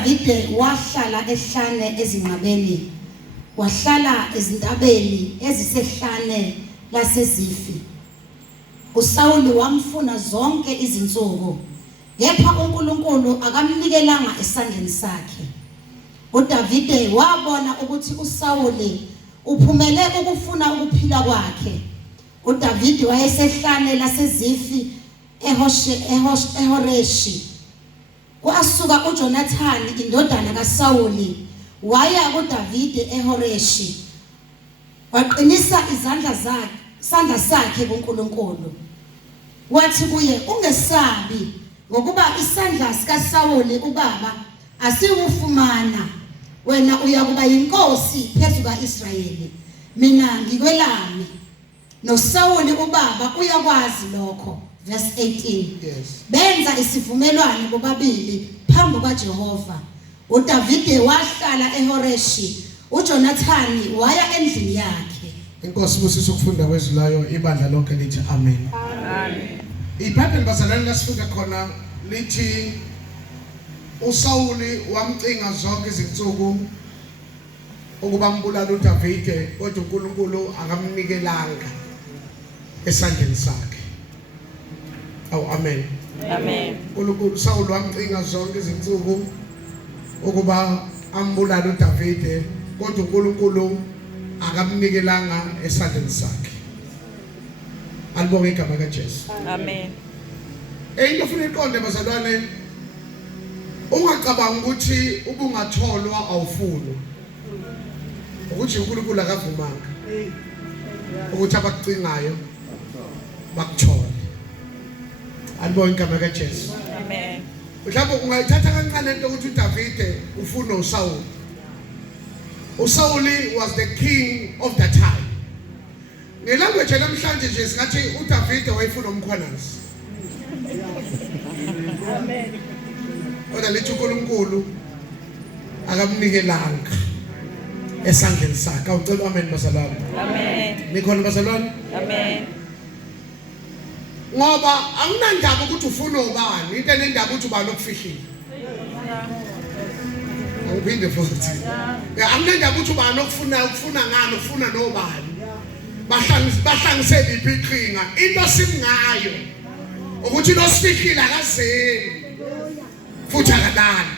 uDavide wahlala ehlane ezinqabeni, wahlala ezintabeni ezisehlane laseZifi. uSawuli wamfuna zonke izinsuku, kepha uNkulunkulu akamnikelanga esandleni sakhe. uDavide wabona ukuthi uSawuli uphumele ukufuna ukuphila kwakhe. uDavide wayesehlane laseZifi eHoreshi. Kwasuka uJonathani indodana kaSawuli waya kuDavide eHoreshi, waqinisa isandla sakhe kuNkulunkulu. Wathi kuye, ungesabi, ngokuba isandla sikaSawuli ubaba asiwufumana. Wena uyakuba yinkosi phezu kaIsrayeli, mina ngikwelami, noSawuli ubaba uyakwazi lokho. Verse 18. Yes. Benza isivumelwano bobabili phambi kaJehova. uDavide wahlala eHoreshi, uJonathani waya endlini yakhe. Inkosi busisa ukufunda kwezilayo ibandla lonke lithi amen. Amen. iBhayibheli bazalwane lasifika khona lithi uSawuli wamcinga zonke izinsuku ukuba ambulala uDavide, kodwa uNkulunkulu akamnikelanga esandleni sakhe. Awu amen. Amen. uNkulunkulu Sawuli wamcinga zonke izinsuku ukuba ambulala uDavide, kodwa uNkulunkulu akamnikelanga esandleni sakhe. Alibonge igama kaJesu. Amen. Into ufuna iqonde bazalwane, ungacabanga ukuthi ubungatholwa awufuni, ukuthi uNkulunkulu akavumanga ukuthi abakucingayo bakuthole. Alibonge igama kaJesu. Amen. Mhlawumbe ungayithatha kancane into ukuthi uDavide ufuna uSawuli. uSawuli was the king of the time. Ngelanguage namhlanje nje singathi uDavide wayefuna umkhwanazi. Amen. Kodwa lithi uNkulunkulu akamnikelanga esandleni sakhe. Awucela amen bazalwane. Amen. Nikhona bazalwane? Amen. Ngoba akunandaba ukuthi ufuna ubani, into enendaba ukuthi ubani okufihlile. Awuphinde futhi. Akunandaba ukuthi ubani ukufuna ngani, ufuna nobani. Bahlangisela iqhinga. Into simngayo ukuthi losifihlile akazeni futhi akadali.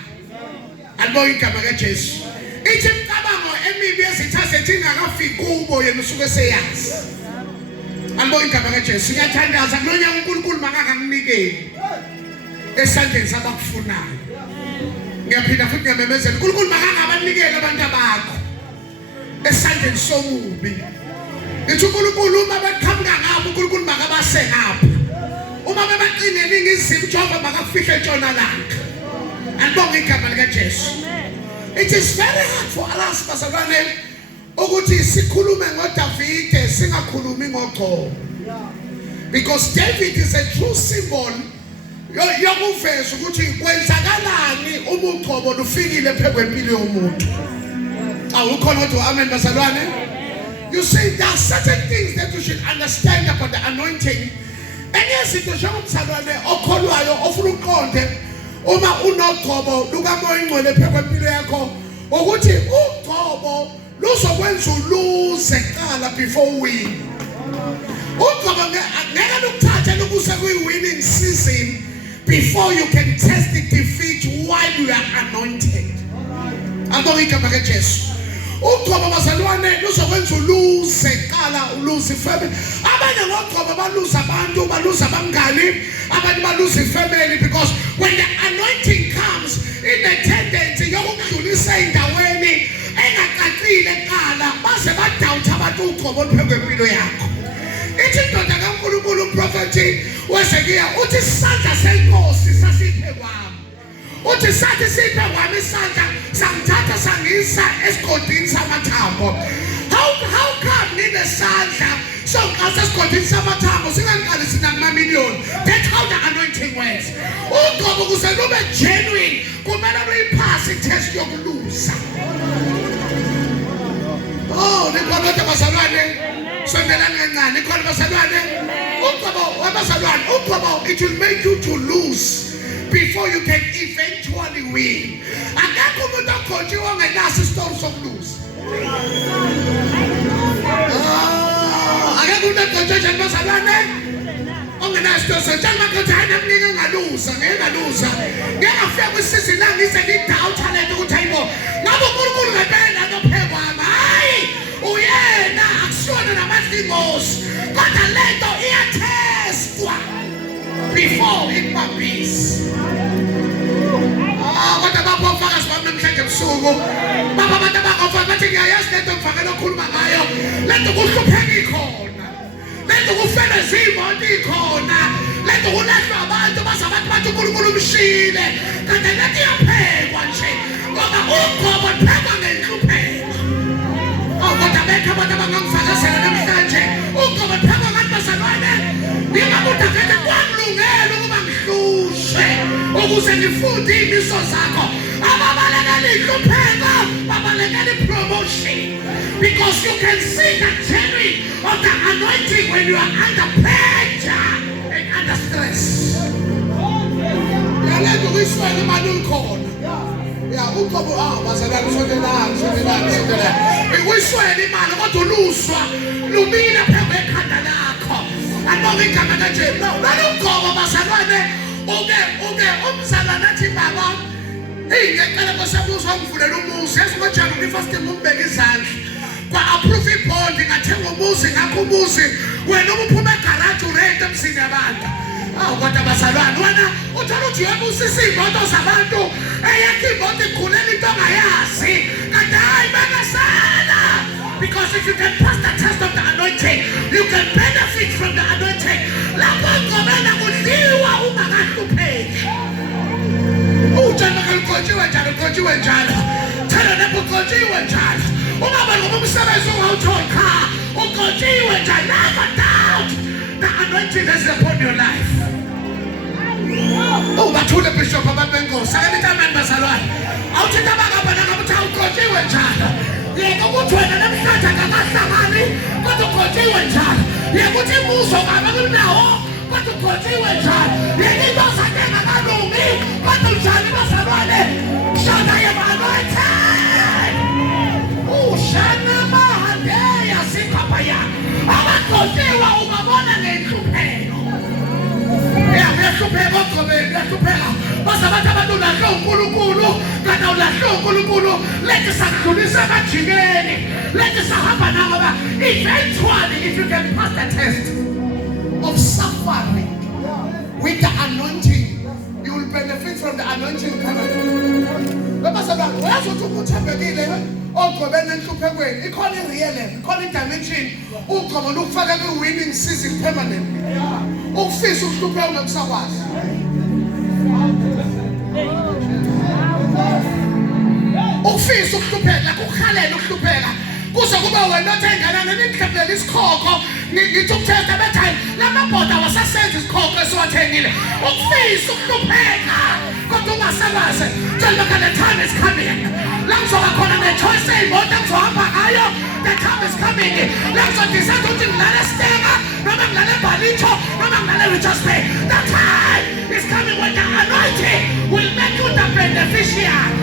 Alibonge igama kaJesu. Ithi imicabango emibi yezitha sethi ingakafiki kubo yena usuke seyazi. Alibonge igama kaJesu. Ngiyathandaza kulonyaka uNkulunkulu makakamnikeli esandleni sabakufunayo. Ngiyaphinda futhi ngiyamemezela uNkulunkulu makangabanikeli abantu bakho esandleni somubi. Ngithi uNkulunkulu uma beqhamuka ngabo uNkulunkulu makabase ngapha. Uma bebaqine ningizimu Jehova makakufihle entshonalanga. Alibonge igama likaJesu. It is very hard for us bazalwane ukuthi sikhulume ngoDavide singakhulumi ngoGcobo. Because David is a true symbol yokuveza ukuthi kwenzakalani uma uGcobo lufikile phezu kwempilo yomuntu. Awukhona kodwa amen bazalwane. You see, there are certain things that you should understand about the anointing. Enye izinto njengomzalwane okholwayo ofuna uqonde uma unoGcobo lukaMoya Ingcwele phezu kwempilo yakho ukuthi uGcobo luzokwenza uluze kuqala before win. uGcobo ngeke lukuthathe lokuse kuyi-winning season before you can test the defeat while you are anointed. Abonge igama kaJesu. uGcobo bazalwane luzokwenza uluze kuqala, uluze ifamily. Abanye ngoGcobo baluza abantu, baluza abangani, abanye baluza ifamily, because when the anointing comes in the tendency yokudlulisa endaweni engaqaqile kuqala base badawutha abantu uGcobo phezu kwempilo yakho. Ithi indoda kaNkulunkulu uprofethi weZekiya uthi isandla senkosi sasiphe kwami. Uthi sathi siphe kwami isandla sangithatha sangisa esigodini samathambo. How come ninesandla sokuqasa esigodini samathambo singaniqalisi nakumamiliyoni? That's how the anointing works. uGcobo kuze lube genuine kumele uyiphase itest yokuluza. Oh, nikhona bazalwane. Sondelani kancane, nikhona bazalwane. uGcobo, it will make you to lose before you can eventually win. And umuntu okhonjiwe ongenaso isitori sokuluza. Akekho umuntu okhonjiwe nje bazalwane ongenaso isitori so njengoba kuthi hayi namnika engaluza ngengaluza ngeke afike kwisizini la ngise ngidoubt lento ukuthi hayibo ngabe uNkulunkulu ngempela nophekwana hayi uyena akusona namadlingozi kodwa lento iyatestwa before ikubambise. Kodwa bapho ufakazi bami namhlanje ebusuku baba abantu abangofana bathi ngiyayazi lento ngifakela okhuluma ngayo lento kuhlupheka ikhona lento kufela izimoto ikhona lento kulahlwa abantu bazabantu bathi uNkulunkulu umshile kanti lento iyaphekwa nje ngoba ugobo liphekwa ngenhlupheko. Kodwa bekho abantu abangangifakazela namhlanje ugobo liphekwa ngathi bazalwane ngingabuda vele kwamlungela ukuba ngihlushe ukuze ngifunde imiso zakho ababalekela inhlupheko babalekela promotion because you can see the genuine of the anointing when you are under pressure and under stress. Yalento kwiswele imali ukhona ya uqobo bazalwane sondelana ikwiswele imali kodwa uluswa lumile phezulu ekhanda lakho anonke igama kanje nalogobo bazalwane uke umzalwane athi baba ngiyacela kosabuza ngivulela umuzi yasingojana ngifast ngibeke izandla kwa approve ibond ngathenga umuzi ngakho umuzi wena uphuma egarage urent emsini yabantu. Kodwa bazalwane wena uthola ukuthi uyabusisa imoto zabantu eyakhe imoto ikhulela into ongayazi kanti hayi bengasala. Because if you can pass the test of the anointing, you can benefit from the anointing. Lapho ngobana kudliwa ungakahlupheki. Ujana kalkonjiwe njalo. Thela lapho konjiwe njalo. Ungaba ngomsebenzi ongawuthola. Ukonjiwe njalo. Never doubt the anointing is upon your life. Bathule bishop ababengosi. Akanithi amen bazalwane. Awuthi abangabana ngabuthi ukonjiwe njalo. Yeka ukuthi wena namhlanje akakahlangani kodwa ukhonjiwe njalo. Yeka ukuthi imuzo kabakunawo kodwa ukhonjiwe njalo. Yeka into zakhe engakalungi kodwa njalo bazalwane shana ye-anointed. Ushana mahande yasikapaya abakhonjiwe ubabona ngenhlupheko. Uyahlupheka ogqobeni uyahlupheka bazabantu abantu ulahle uNkulunkulu kanti awulahle uNkulunkulu lethi sakudlulisa emajikeni lethi sahamba nawo ba eventually if you can pass the test of suffering with the anointing you will benefit from the anointing permanently. Bazabantu uyazi ukuthi ukuthembekile ogqobeni enhluphekweni ikhona i-realm ikhona i-dimension ugqobo lokufaka kwi-winning season permanently. Ufisa ukuhlupheka ungakusakwazi. Ufisa ukuhlupheka ukukhalela ukuhlupheka kuze kuba wena othengalana nikhleplela isikhokho ngithi ukuthetha bethi lamabhoda wasasenza isikhokho esiwathengile ukufisa ukuhlupheka kodwa ungasakaze tshela the time is coming la kuzoba khona ne-choice ey'moto engizohamba ngayo the time is coming la ngizodecide ukuthi ngilale Stenga noma ngilale Balitho noma ngilale Richards Bay. The time is coming when the anointing will make you the beneficiary.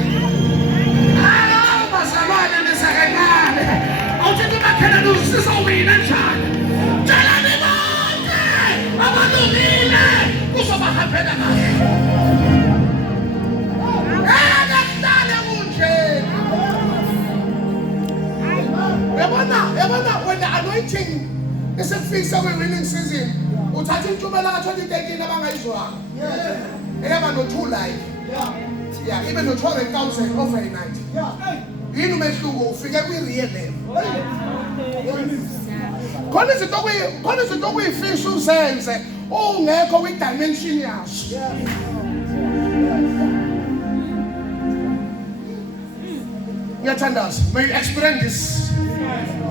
Bazalwane nisakekane awuthi umakhela lusisa wina njani tshelani bonke abalungile kuzobahambela kahle. Akuhlale kunje. Yabona when the anointing is a fix of a winning season uthatha intshumayelo ka-2013 abangayizwanga eyaba no-2 life ibe no-200,000 overnight. Yini umehluko ufike kwi-real level. Khona izinto okuyifisha uzenze ungekho kwi-dimension yaso. Ngiyathandaza may you experience this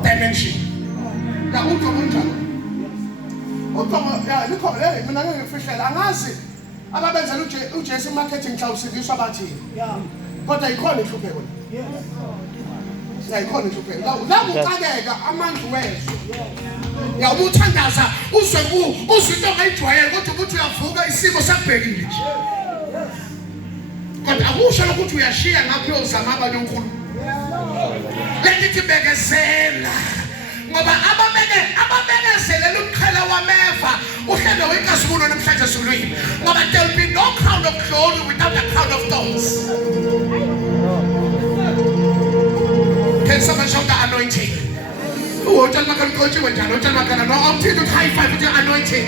dimension. La uqobo njalo. Uqobo mina ngeke ngifishele angazi ababenzela uJesu marketing mhlawumbe bathini. Kodwa ikhona inhlupheko. Ikhona inhlupheko. La ucakeka amandla wezwe. Ya umuthandaza uzwe into ongayijwayele kodwa ukuthi uyavuka isimo sakubhekile nje. Kodwa akusho ukuthi uyashiya ngapha uyozama abanye uNkulunkulu. Lethi bekezela. Ngoba ababekezelela umqhele wameva uhlelo wenkasukulo namhlanje ezulwini. Ngoba there will be no crown of glory without a crown of thorns. Can someone shout the anointing? Utshela makana uqotshiwe njalo, utshela makana no awuthini uthi high five uthi anointing.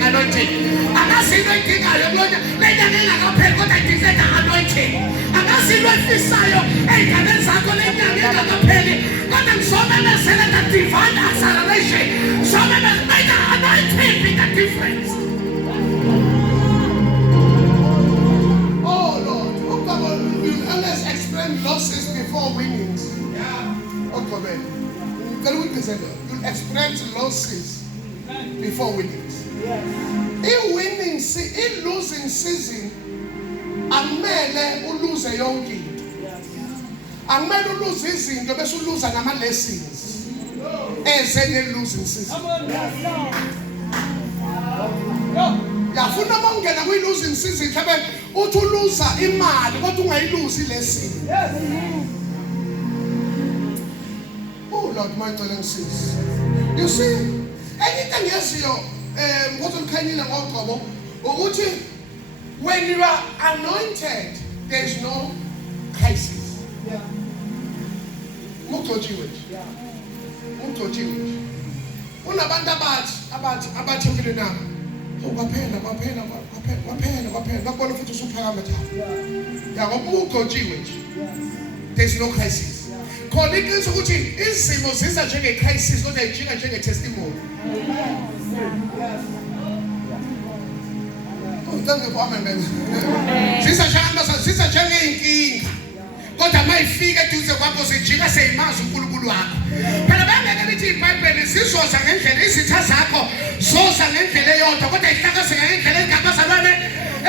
Akasinto edingayo kulonya lenyanga engakapheli kodwa idinga the anointing. Akasinto efisayo ey'nganeni zakho lenyanga engakapheli kodwa ngizomemezela the divine acceleration. Ngizomemezela may the anointing be the difference. Oh Lord, you always explain losses before winnings. Okay, you'll experience losses before winnings. In losing season, akumele uluze yonke into. Akumele uluze izinto bese uluza nama lessons. Ezenye losing season. Yafuna uma ungena kwi losing season mhlawumbe uthi uluza imali kodwa ungayiluzi lesson. Lord, my sis. You see, anything else when you are anointed, there is no crisis. There's no crisis. Khona ukuthi izimo ziza njenge crisis kodwa ijika njenge testimony. Ziza njenge inkinga. Kodwa mayifika eduze kwakho zijika seyimazi uNkulunkulu wakho. Phela bayabeka lithi iBhayibheli sizoza ngendlela izitha zakho zoza ngendlela eyodwa kodwa ihlakazeka ngendlela engabazalwane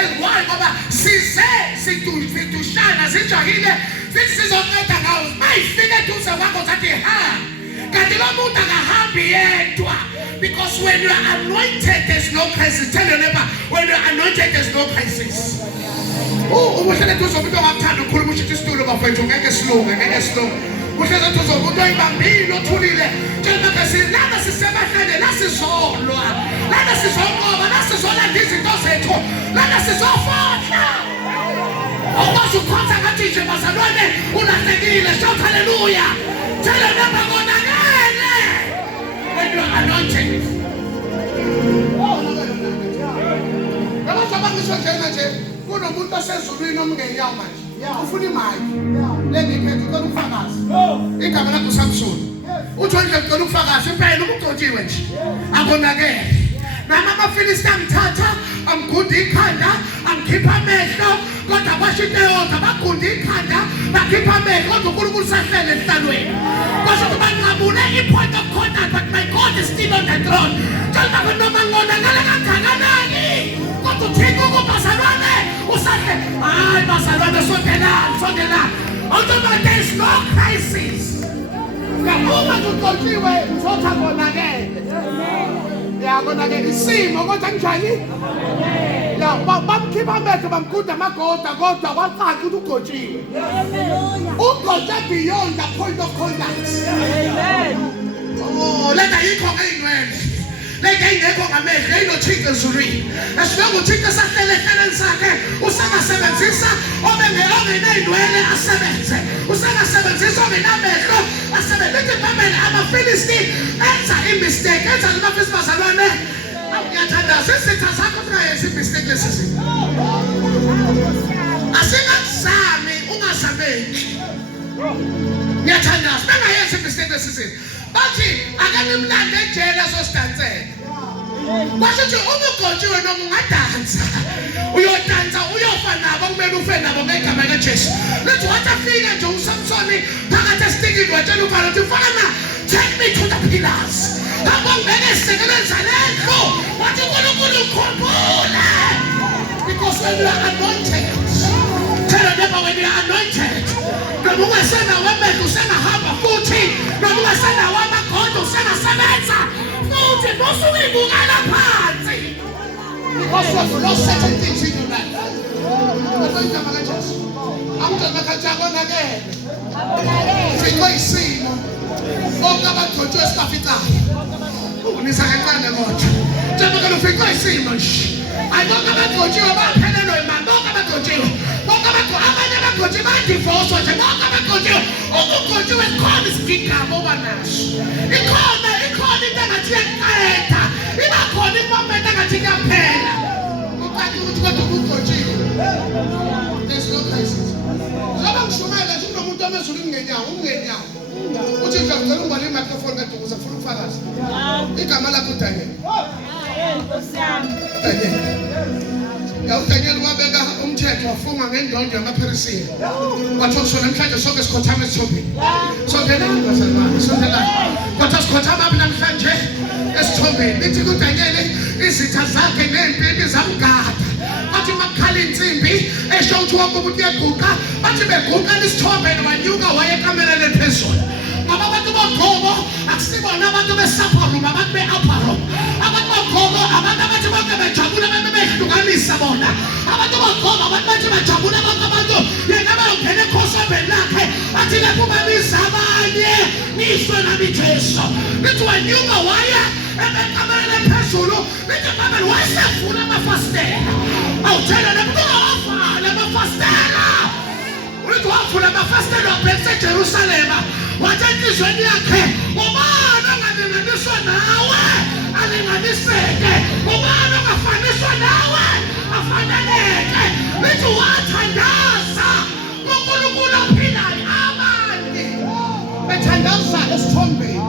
eziwayo ngoba size sidushana sijahile sizoqeda ngawo mayifika eduze kwakho zathi ha kanti lo muntu akahambi yedwa because when you are anointed there's no crisis. Tell your neighbor, when you are anointed there's no crisis. Ubuhlele eduze umuntu ongakuthanda ukhuluma ushithi isitulo bafethu ngeke silunge. Uhlele eduze umuntu oyibambile othulile njengoba lana sisebahlane la sizolwa lana sizonqoba la sizolanda izinto zethu lana sizofahla. Awukwazi ukukhonza ngathi nje bazalwane ulahlekile. Shout hallelujah. Tell your neighbor konakele when you are anointed. Kunomuntu osezulwini omngenyawo manje ufuna imali lengikhethe ucela ukufakazi igama lakho uSamson uthi wena ucela ukufakazi impela ukugcotshiwe nje akonakele nami amaFilistiya amthatha amgunda ikhanda amkhipha amehlo kodwa bashite yonke bagunda ikhanda bakhipha amehlo kodwa uNkulunkulu sahlele esihlalweni kwasho ukuthi bangabule ipoint of contact but my God is still on the throne. Tell me noma ngonakala kangakanani kodwa uthixo kubazalwane usahle hayi bazalwane sondela automatic there is no crisis. Uma ugcotshiwe uzothi akonakele yakonakele isimo kodwa njani bamkhipha amehlo bamguda amagoda kodwa wacaca ukuthi ugcotshiwe. Ugcotshe beyond the point of contact. Leta yikho eyinwele leta ingekho ngamehlo eyinothixo ezulwini esilongo uthixo sahlele ehlelweni sakhe usangasebenzisa ongenayinwele asebenze usangasebenzisa ongenamehlo asebenze. Lithi iBhayibheli amaFilisti enza imistake enza amafilisti bazalwane ngiyathandaza izitha zakho zingayenzi imistake lesi asingazami ungazameki. Ngiyathandaza bengayenzi imistake lesi bathi akanimlande ejele sosidansela kwasho nje uma ugcotshiwe noma ungadansa uyodansa uyofa nabo kumele ufe nabo ngegama likaJesu. Lithi wathi afika nje uSamsoni phakathi esitikini watshela uFaro ukuthi mfana take me to the pillars. Hamba ngibeke esisekelweni zalendlu wathi uNkulunkulu ukhumbule because when you are anointed. Tell your neighbor when you are anointed noma ungasenawo amehlo usengahamba futhi noma ungasenawo amagoda usengasebenza futhi nosuke ibukela phansi because you have lost certain things in your life. Amntwana kaJakobe nakele. Ufike isimo. Bonke abagcotshwe sibaficayo. Unisa kancane kodwa. Njengoba ufike isimo nje. Ayibonke abagcotshiwe baphelelwe imali. Bonke abagcotshiwe. Bonke abanye abagcotshiwe badivorce nje. Bonke abagcotshiwe. Ukugcotshiwe khona isigigaba obanaso. Ikhona into engathi iyakuqeda. Iba khona imomento engathi kuyaphela. Uqale ukuthi kodwa ukugcotshiwe. There's no crisis. Zoba ngishumela nje umuntu amezulu ngenyawo, ungenyawo. Uthi ngicela ungibale i-microphone kade ukuze ngifuna ukufakaza. Igama lakho Daniel. Daniel. Daniel wabeka umthetho wafunga ngendondo yamaPheresiya. Kwathi sona namhlanje sonke sikhothama esithombeni. Sondelani bazalwane, sondelani. Kwathi sikhothama namhlanje esithombeni. Lithi kuDaniel izitha zakhe nempipi zamgada. Bathi makhala insimbi esho ukuthi wonke umuntu uyaguqa. Bathi beguqa isithombeni wanyuka wayekamerele phezulu. Ngoba abantu bogobo akusibona abantu be-supper room, abantu be-upper room. Abantu bogobo abantu abathi bonke bejabula behlukanisa bona. Abantu bogobo abantu bathi bajabula bonke abantu yena bayongena ekhosabeni lakhe athi lapho babiza abanye niswe nami Jesu. Lithi wanyuka waya ekamerele phezulu. Lithi kamerele wayesefuna amafastela. Awuthela nemntu awavala amafastela. Uthi wafuna amafastela wabhekisa eJerusalema. Wathi enhlizweni yakhe ubani ongalinganiswa nawe alinganiseke. Ubani ongafaniswa nawe afaneleke. Lithi wathandaza uNkulunkulu ophilayo abanye bethandaza esithombeni.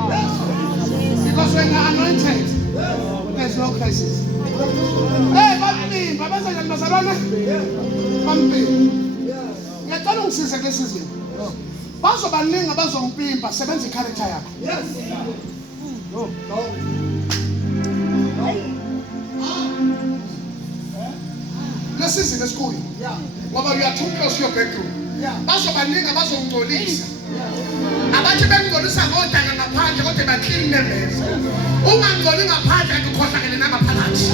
Because when you're anointed, there's no crisis. Hey, bamlimba bazalwane bazalwane. Bamlimba. Ngiyacela ungisize kulesi sizwe. Bazobaningi abazompimpa sebenza i-character yakho. Yes. No. Lesi sizwe esikhulu. Yeah. Ngoba you are too close to your bedroom. Yeah. Bazobaningi abazongcolisa. Abathi bengcolisa kodwa ngaphandle kodwa ba-clean nemeza. Ungangcoli ngaphandle ukukhohlakele nangaphakathi.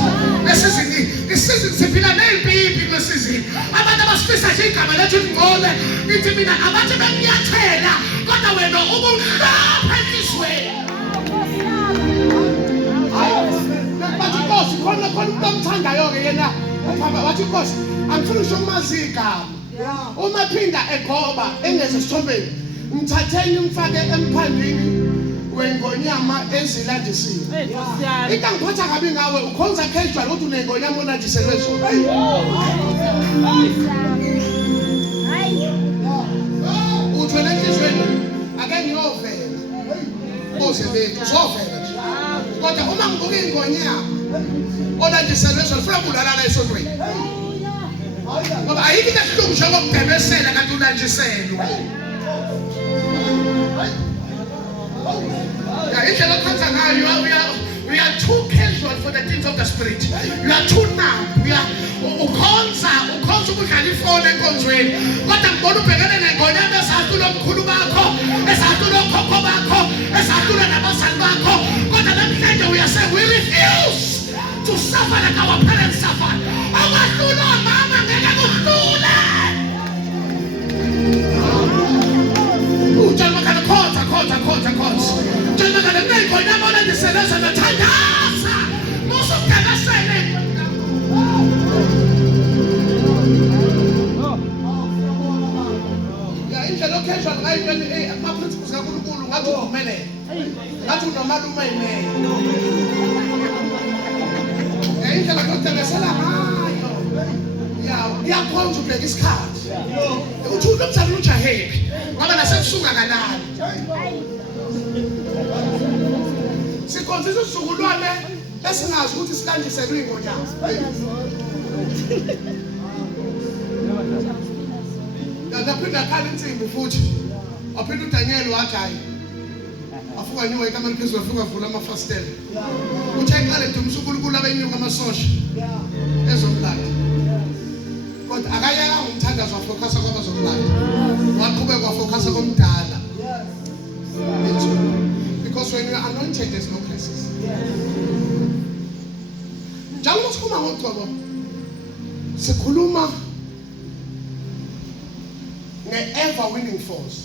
Lesizini siphila ney'mpipi kulesizini. Abantu abasifisa nje igama lethu lingcole. Lithi mina abathi bengiyathela kodwa wena ubumhlophe enhlizweni. Bathi Nkosi khona umuntu omthandayo-ke yena. Wathi Nkosi angifuni usho umazi igama. Uma phinda egoba engeze esithombeni ngithatheni imfake emphandini wengonyama ezilandisiwe. Into angiphatha kabi ngawe ukhonza casual ukuthi unengonyama olandiselwe zona. Uthwele enhlizweni ake ngiyovela. Uze bethu uzovela nje. Kodwa uma ngibuka ingonyama olandiselwe zona ufuna ukulala esontweni. Ngoba ayikho kahlungu njengokudebesela kanti ulandiselwe. Indlela okwenza ngayo we are too casual for the things of the spirit. You are too numb. Ukhonza ukudlala ifoni enkonzweni. Kodwa ngibona ubhekene nengonyama esahlula omkhulu bakho, esahlula okhokho bakho, esahlula nabazali bakho. Kodwa namhlanje we are saying we refuse to suffer like our parents suffered. Ongahlula mama ngeke kuhlule. Ujama kana khotha. Ujama kana ngengonyama olandiseleza nathandaza. Musukebesele. Indlela occasion ngayibeni ama-principles kaNkulunkulu ngathi uvumelele. Ngathi unomalume imeya. Indlela yokudebesela ngayo. Uyakhonza ubheka isikhathi. Uthi unomzali ujahephi. Ngoba nasebusuku akalali. Sikhonzisa isizukulwane esingazi ukuthi silandiselwe ingonyama. Naphinda khala insimbi futhi. Waphinda uDaniel wathi hayi. Afuka nyoka ekameni phezulu afuka vula amafastela. Uthe eqale dumisa uNkulunkulu abenyuka amasosha. Ezomlanda. Kodwa akayeka umthandazo wafocusa kwabazomlanda. Waqhubeka wafocusa komdala. Because when you are anointed there's no crisis. Njalo sikhuluma ngoqobo. Sikhuluma nge-ever winning force.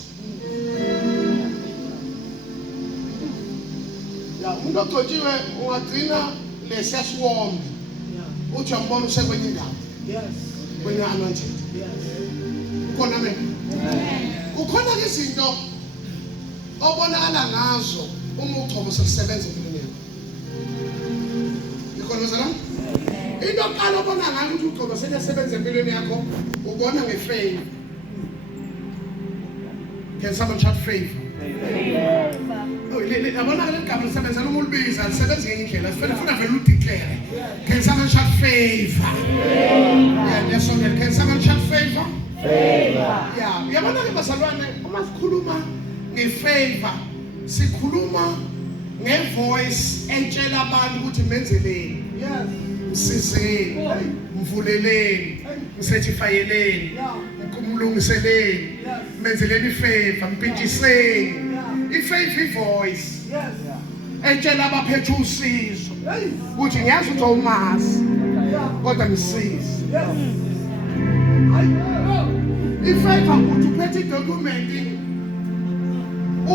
Ya umuntu ogcotshiwe ungagcina lesiyasiwombi uthi uyambona usekwenye indawo kwenye anointed. Ukhona mina ukhona izinto obonakala ngazo uma uchobo selisebenza empilweni yakho. Ikhona nami into oqala obona ngayo ukuthi uchobo selisebenza empilweni yakho ubona ngefavor. Can someone shout favor? Oh, yabona le gama lisebenza noma ulibiza lisebenza ngendlela sifuna vele udeclare. Can someone shout favor? Yeah, yes or no. Can someone shout favor? Yeah, yabona ke bazalwane uma sikhuluma ngefavor sikhuluma ngevoice entshela abantu ukuthi menzeleni. Yes. Msizeni, mvuleleni, mcertifyeleni, mlungiseleni, menzeleni ifavor, mpintshiseni. Ifavor voice. Yes. Entshela abaphethe usizo. Ukuthi ngiyazi ukuthi awumazi. Kodwa ngisize. Ifavor ukuthi uphethe idocument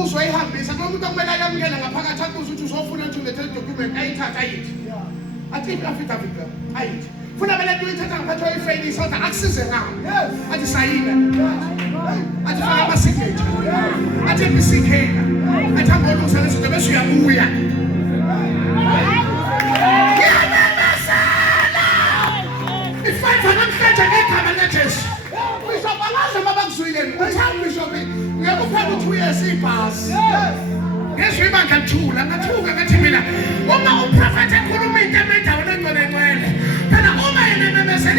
uzoyihambisa noma umuntu okumele ayamukele ngaphakathi akuze ukuthi uzofuna ukuthi ulethe idocument ayithatha ayithi. Athi affidavit ayithi. Funa vele uyithatha ngaphathi oyifayilisa kodwa akusize ngawo. Athi sayina. Athi faka ama signature. Athi BCK. Athi angolungisa lezinto bese uyabuya. Ifavor namhlanje ngegama likaJesu. Uzobalaza mabakuzwile. Uthanda bishop ngeke uphele ukuthi uyesibhasi. Ngezwe ibandla lithula ngathuka ngathi mina uma uprofeti ekhuluma into emendaweni engcwele phela uma yena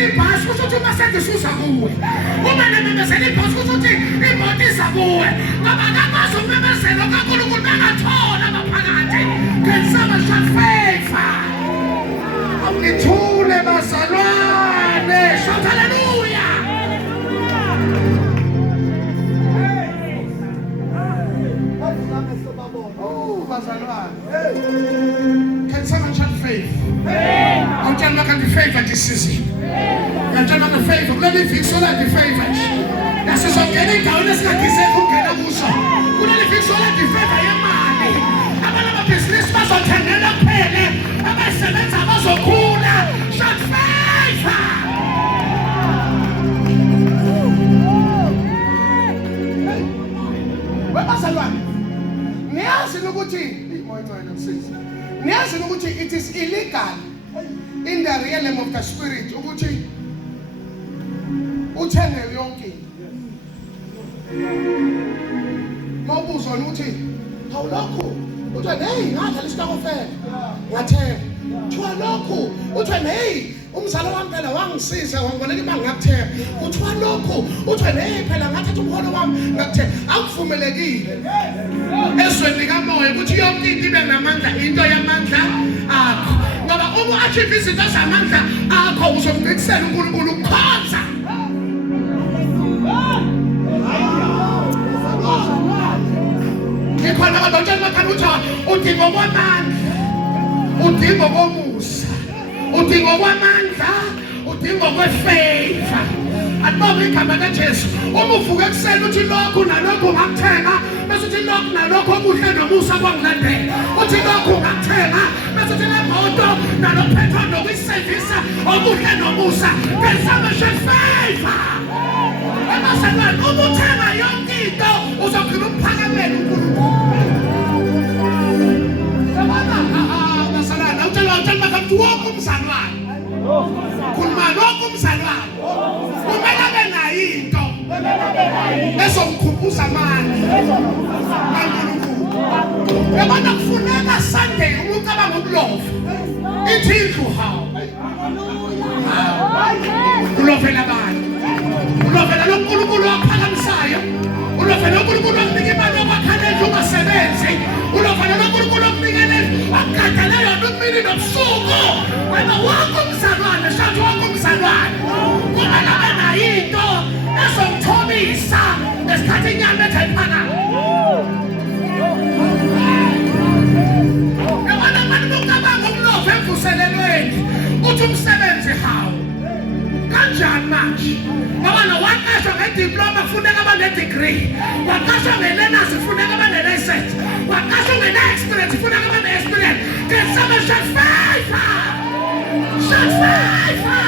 ibhasi kusho ukuthi uMasenzi uza kuwe. Uma yena ibhasi kusho ukuthi imoto iza kuwe. Ngoba akakwazi ukumemezela kaNkulunkulu bengathola ngaphakathi. Can someone shout favor? Awulithule bazalwane. Shout hallelujah. Oh, bazalwane. Can someone shout faith? I'm telling you, can be favor this season. I'm telling you, favor. Let me fix all the favors. That's just getting down. Let's get this up. Okay, now who's up? Let me fix all the favor. Yeah, man. I'm gonna business. Mas on ten and a penny. I'm gonna send it. I'm also cool. Shout favor. Where bazalwane? Niyazi ukuthi it is illegal in the realm of the spirit ukuthi uthenge yonke. Mawubuzo ukuthi awulokho uthi hey ngadla isitokofela ngathenga. Kuthiwa lokho uthi hey umzala wami phela wangisiza wangiboleka imali ngakuthenga. Kuthiwa lokho uthi hey phela ngathatha umholo wami ngakuthenga. Akuvumelekile ezweni likamoya ukuthi yonke into ibe namandla into yamandla akho. Ngoba uma achieve izinto zamandla akho uzomgcikisela uNkulunkulu ukukhonza. Ikhona abantu abantwana ukuthi udinga okwamandla, udinga okomusa, udinga okwamandla, udinga okwefavor. Anibonge igama likaJesu. Uma uvuka ekuseni uthi lokhu nalokhu ngakuthenga, bese uthi lokhu nalokhu okuhle nomusa kwangilandela. Uthi lokhu ngakuthenga, bese uthi lemoto nalophetho nokuyisevisa okuhle nomusa. Ngesameshe favor. Emasangweni uma uthenga yonke into uzogcina uphakamela uNkulunkulu. Basalana utshela makathi wonke umzalwane. Khuluma lokho umzalwane. Kumele abe nayo into ezomkhumbuza amandla kaNkulunkulu. Yabona kufuneka Sunday umuntu abangumlovu. Ithi indlu hawo. Ulovela abantu. Ulovela loNkulunkulu aphakamisayo. Ulovela loNkulunkulu akunika imali yokwakhalela ungasebenzi. Ulovela loNkulunkulu akunika akukhathalele nomini nobusuku. Wena wonke umzalwane, shathi wonke umzalwane. Kumele abe nayo into ezomthobisa ngesikhathi inyama ethayiphana. Yabona manje ucabanga umlovu emvuselelweni. Uthi umsebenzi hawo. Kanjani manje? Ngoba lo waqashwa ngediploma kufuneka abe shout favor. Shout favor.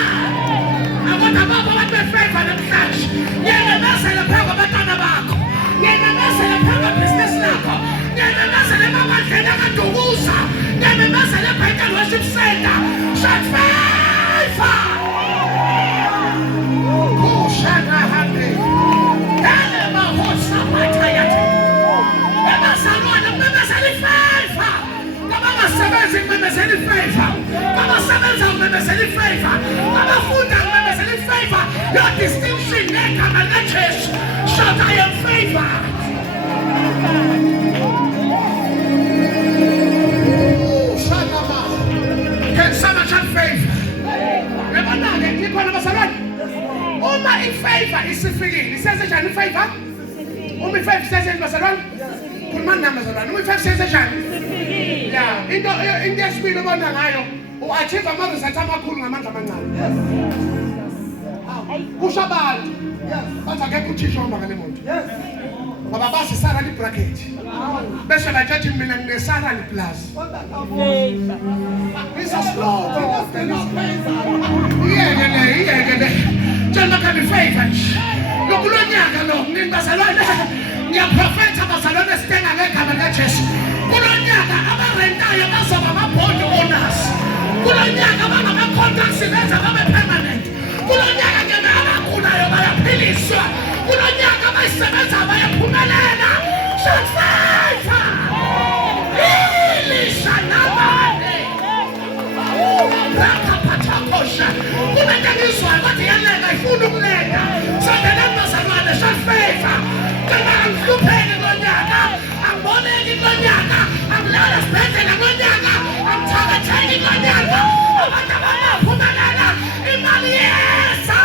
Abantu abakho favor namhlanje. Ngiyamemezela phambi kwabantwana bakho. Ngiyamemezela phambi kwebhizinisi lakho. Ngiyamemezela emabandleni akadukuza. Ngiyamemezela eBethel Worship Center. Shout favor. Oh, shout hande. Dale mahosa matayati. Ebasalwana memezela favor. Abasebenzi memezela favor. Abasebenza memezela favor. Abafunda memezela favor. Your distinction negama leJesu. Shout I am favored. Oh, shout out. Can someone shout favor? Yabona-ke ngikhona bazalwane. Uma ifavor isifikile, isenze njani ifavor? Uma ifavor isenze bazalwane? Khuluma nami bazalwane. Uma ifavor isenze njani? Yeah, into yesibili obona ngayo, u-achieve ama-results amakhulu ngamandla amancane. Kusho abantu. Bathi akekho uthisha ohamba ngale moto. Ngoba bazi salary bracket. Bese bajaji mina ngine-salary plus. It's a slow. Iyekele. Tshela bakha ifavor nje. Lokulo nyaka lo ngingazalwane. Ngiyaprofetha bazalwane sitenga ngegama likaJesu. Kulonyaka abarentayo bazoba amabhondi owners. Kulonyaka abangama-contracts benza babe permanent. Kulonyaka ngebe abagulayo bayaphiliswa. Kulonyaka abayisebenza bayaphumelela. Shout favor. Ilisha namane. Rakaphathakosha. Kunento engizwayo bathi iyalenga ifuna ukulenga. Sondela bazalwane shout favor. Kama ngihlupheke kulonyaka. Angiboneki kulonyaka. Angilala esibhedlela kulonyaka. Angithakatheki kulonyaka. Abantu abangaphumelela. Imali yesa.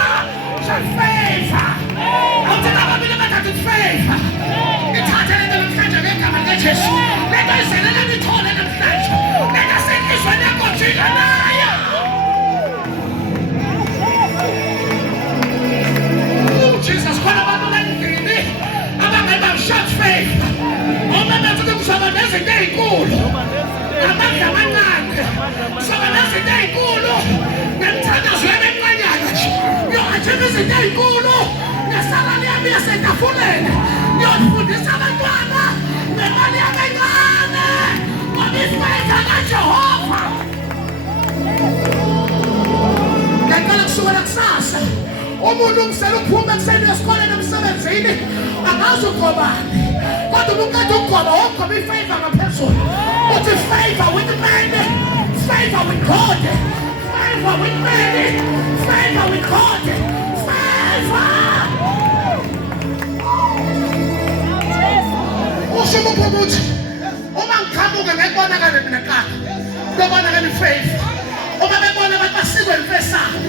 Shout favor. Awuthina ababili bathatha favor. Ithathe lento namhlanje ngegama likaJesu. Lento izele lentithole namhlanje. Lento senizwe nenkonjika nayo. Jesus, khona abantu bandini abangeba shout favor. Omama futhi kushaba nezinto ezinkulu. Amandla amancane. Kushaba nezinto ezinkulu. Nemthandazo yemncanyana nje. Yo-achieve izinto ezinkulu. Nesalary yami yasetafuleni. Ngiyofundisa abantwana nemali yami encane. Ngoba ifavor kaJehova. Ngicela kusukela kusasa. Umuntu ungisela ukuphuma ekuseni esikoleni emsebenzini akazi ugqobani. Kodwa umuntu ugqoba wogqoba ifavor ngaphezulu. Uthi favor with men, favor with God, favor with men, favor with God, favor. Usho ukuthi uma ngiqhamuka ngekubonakala mina ekhaya kubonakala ifavor. Uma bebona abantu basikwe imfesana.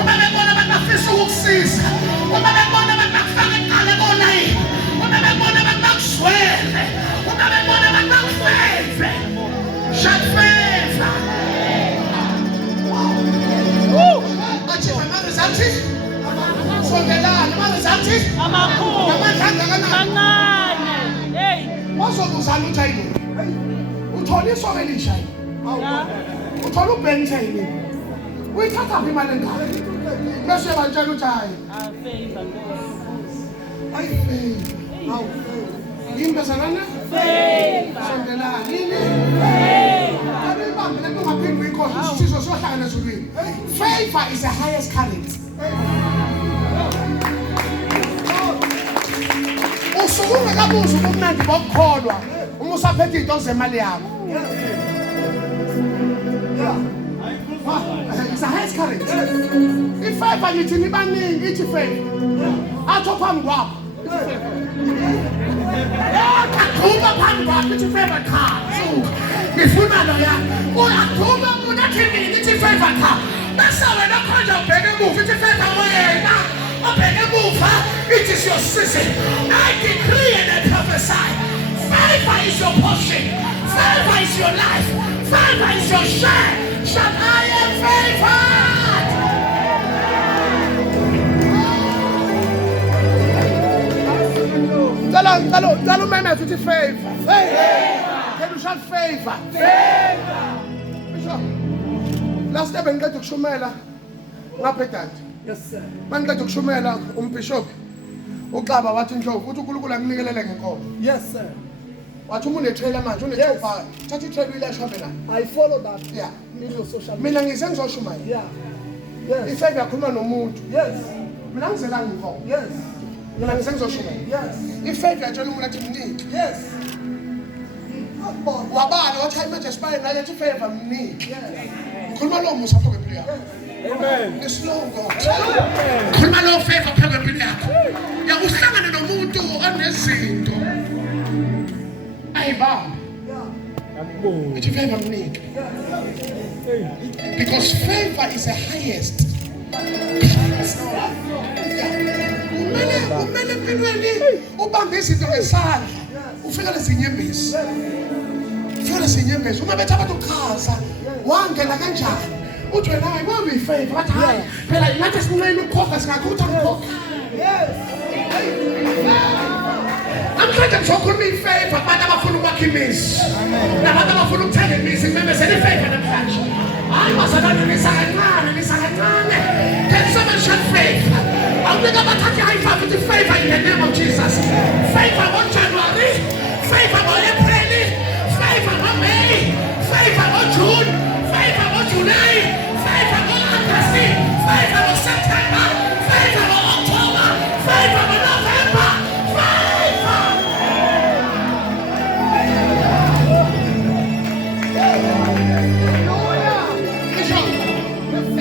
Uma bebona abantu bafisa ukukusiza. Uma bebona abantu bakufaka eqala kolayini. Uma bebona abantu bakuswele. Uma bebona abantu bakufeve. Shout favor. Athi ama-results. Sondelana ama-results. Amakhulu. Amandla Kancane. Hey. Wazokuzala uJayini. Uthola isoka elisha. Uthola uBenteni. Uyithatha phi imali engaka? Bese bantshela ukuthi hayi. Favor. Hayi favor. Hawu favor. Yini bezalana? Favor. Sondelana. Yini? Favor. Abibambe lento ngaphindi uyikhohle isizwe sohlangana ezulwini. Favor is the highest currency. Usuke ungakabuzi ubumnandi bokukholwa uma usaphethe izinto zemali yakho. It's the highest currency. Ifavor ngithi nibaningi ithi favor. Atho phambi kwakho. Yakhuma phambi kwakho ithi favor car. Ngifuna lo ya. Uyakhuma umuntu athi mina ithi favor car. Bese wena khonje ubheke emuva ithi favor wena. Ubheke emuva it is your season. I decree and I prophesy. Favor is your portion. Favor is your life. Favor is your share. Shout I am favored. Tell umeme uthi favor. Can you shout favor? So, last time bengiqeda ukushumela ngapha eDanti. Yes, sir. Mangiqeda ukushumela umbishop uXaba wathi Ndlovu uthi uNkulunkulu akunikelele ngenkomo. Yes, sir. Wathi uma une-trailer manje une-chopper thatha i-trailer uyilashambe la. I follow that. Yeah. In your social media. Mina ngize ngizoshumayela. Yeah. Yes. Ifave yakhuluma nomuntu. Yes. Mina ngizelanga inkomo. Yes. Mina ngize ngizoshumayela. Yes. Ifave yatshela umuntu athi mnike. Yes. Wabala wathi hayi manje sibaye ngayo athi ifave mnike. Yes. Ngikhuluma lo musa phambi kwempilo yakho. Amen. Ngesilongo. Ngikhuluma lo favor phambi kwempilo yakho. Yakuhlangana nomuntu onezinto. Ayibamba. Athi favor mnike. Because favor is the highest. Kumele empilweni ubambe izinto ngesandla ufika lezinyembezi. Ufika lezinyembezi uma bethi abantu ukhaza wangena kanjani uthi wena hayi wabe ifavor bathi hayi phela nathi sinqena ukukhokha singakhutha ukukhokha. Namhlanje ngizokhuluma ifavor abantu abafuna ukwakha imizi nabantu abafuna ukuthenga imizi ngimemezela ifavor namhlanje. Hayi bazalwane nisakancane. Can someone shout favor? I'll make a high five with the favor in the name of Jesus. Favor on January, favor on April, favor on May, favor on June, favor on July, favor on August, favor on September, favor on October, favor on November, favor.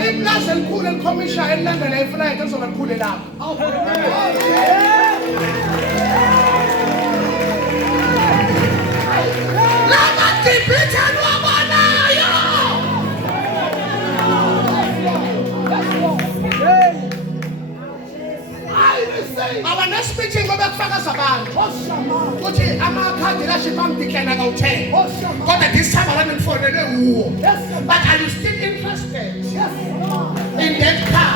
Iplaza elikhulu elikhomisha elilandela iflight elizoba likhulu lapho. Lamadibhithani wabanayo. Awanespeeching ngoba kufakaza abantu. Kuthi amakhadi lashipha ngidikena kawu-10. Kodwa this time around ngifonele uwo. But are you still interested in that car?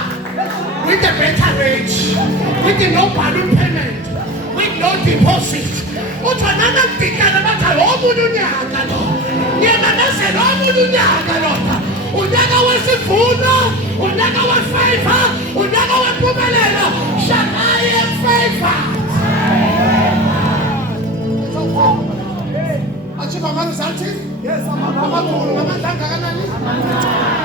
With the better rate, with the no balloon payment, with no deposit. Uthi wena ngidikena bathi omunye unyaka lo. Ngiyamemezela omunye unyaka lo. Unyaka wesivuno, unyaka wefavor, unyaka wempumelelo. Shall I am favor? Achieve amarizalthi? Yes, Amakhulu ngamandla angakanani?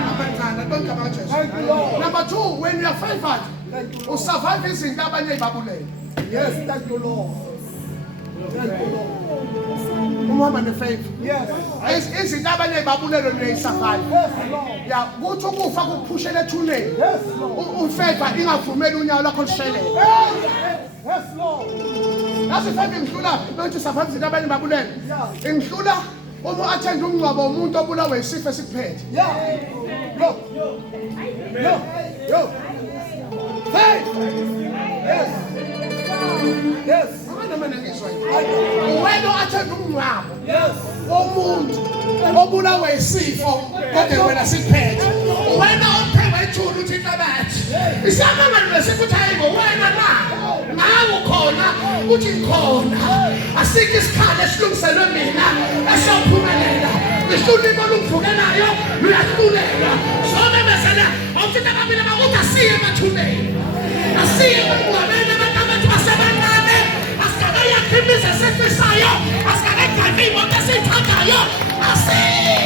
Amancane, bonke amaJesu. Thank you, Lord. Number 2, when you are favored, Thank you, Lord. usurvive izinto abanye ibabulela. Yes, thank you, Lord. Thank you, Lord. Umuhamba ne-favor. Yes. Izinto abanye ibabulelo niyayisurvive. Yes, Lord. Ya, kuthi ukufa kukuphushela ethuneni. Yes, Lord. Ufavor ingavumeli unyawo lakho lishelele. Yes, Lord. Yazi ifavor ingihlula ukuthi survive izinto abanye ibabulela. Yeah. Ingihlula uma athenda umngcwabo umuntu obulawe isifo esikuphethe. Yeah. Yo. Yo. Yo. Faith. Yes. Yes. Noma ngizwa I know. wena athenda umngcwabo Yes. womuntu obulawe isifo kodwa wena sikuphethe. Wena ophewe ethuna uthi inhlabathi. Isiyamangalo lesifo uthi hayi wena na. Nawe ukhona uthi ngikhona. Asikho isikhala esilungiselwe mina esiyophumelela. Isulimo lungivukelayo luyahlulela. Sonke mesela awuthi ababili bakuthi asiye emathuneni. Asiye emngcwabeni abantu abathi basebancane. Asikakayakhimbise esifisayo. Asikakayidrayive imoto esiyithandayo. Asiye.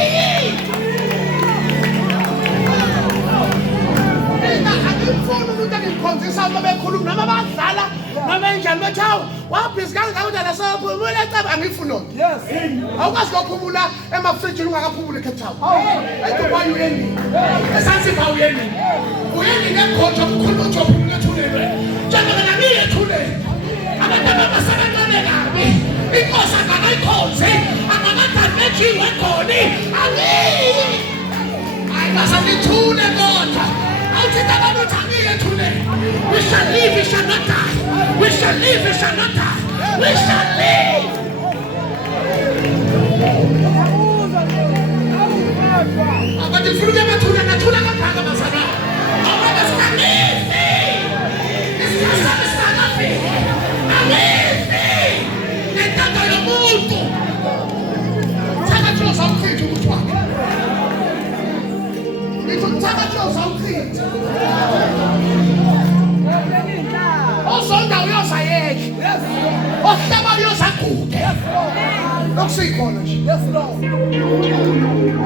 Mina angifuni umuntu engikhonzisa uma bekhuluma noma badlala noma enjani bethi hawu wabhizi kangaka udala sophumula ecaba angifuni lonke. Yes. Awukwazi lophumula emafrijini ungakaphumuli eCape Town. Edubai uyeni. eZanzibar uyeni. Uyeni negojo kukhuluma ukuthi uphumula ethuleni. Njengoba nami ethuleni. Abantu abasebancane kabi. Inkosi angakayikhonzi, angakadamejiwe khona. Angiyi. Hayi basanithule kodwa. Awuthi abantu angiyeke ethuleni. We shall live, we shall not die. We shall live, we shall not die. We shall live. Akade mfuluke emathuna nathuna kangaka bazalwane. Awuba sikanisi. Isikhathi sikafika. Angifi. Nentando yomuntu. Thakathoza umfethu ukuthi wakhe. uzawuchitha. Ozonda uyozayeka. Ohlaba uyozagude. Lokusikhona nje. Yes, Lord.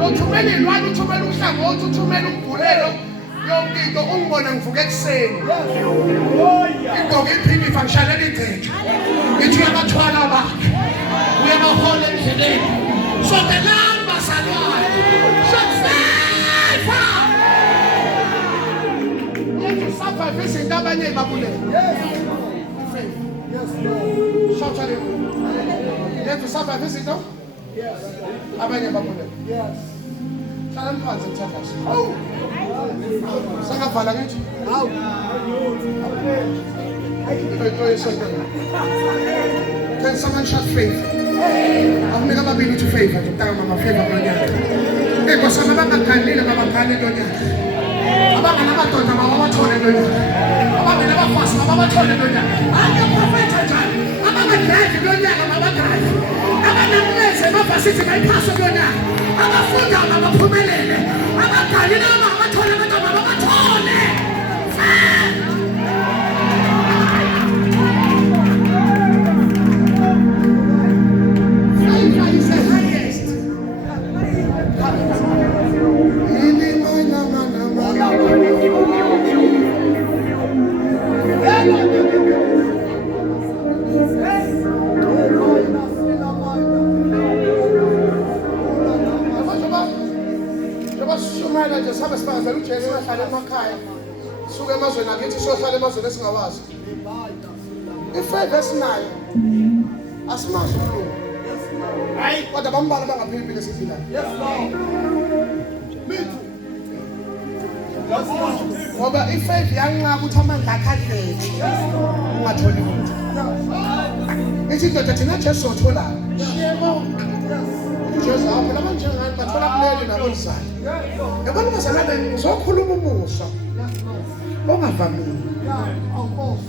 Uthumela ilwane, uthumela uhlangothi, uthumela umbulelo. Yonke into ungibona ngivuka ekuseni. Indoda iphinde ifangshanele igceke. Ithi uyabathwala bakhe. Uyabahola endleleni. Sondelani bazalwane. Sokusefa. Yethu survive izinto abanye babulele. Yes, Lord. Shout hallelujah. Yethu survive izinto abanye babulele. Yes. Hlala phansi mthandazo. Awu. Sangavala ngithi. Out. Can someone shout favor? Akunika ababili uthi favor, dokutanga mama favor kwanyaka. Nkosana bangakhandile babakhandile ntonyaka. Abanganabadoda mababathole ntonyaka. Abangenabafazi mababathole ntonyaka. Ake prophetha njalo. Abangadrive ntonyaka mabadrive. Abanamleze mabhasithi bayiphase ntonyaka. Abafunda mabaphumelele. Abakhandile mabathole ntonyaka mababathole. Ifavor esinayo asimazi umuntu. Hayi kodwa bambala bangaphiliphi esiphilayo. Yes, Lord. Me too. Ngoba ifavor yanqaba ukuthi amandla akhe adleke. Ungatholi lutho. Ithi indoda thina Jesu sothola. Yebo. Jesu apho labanje ngani bathola kuleli nabolisayo. Yabona bazalwane uzokhuluma umusa. Ongavamile. Of course.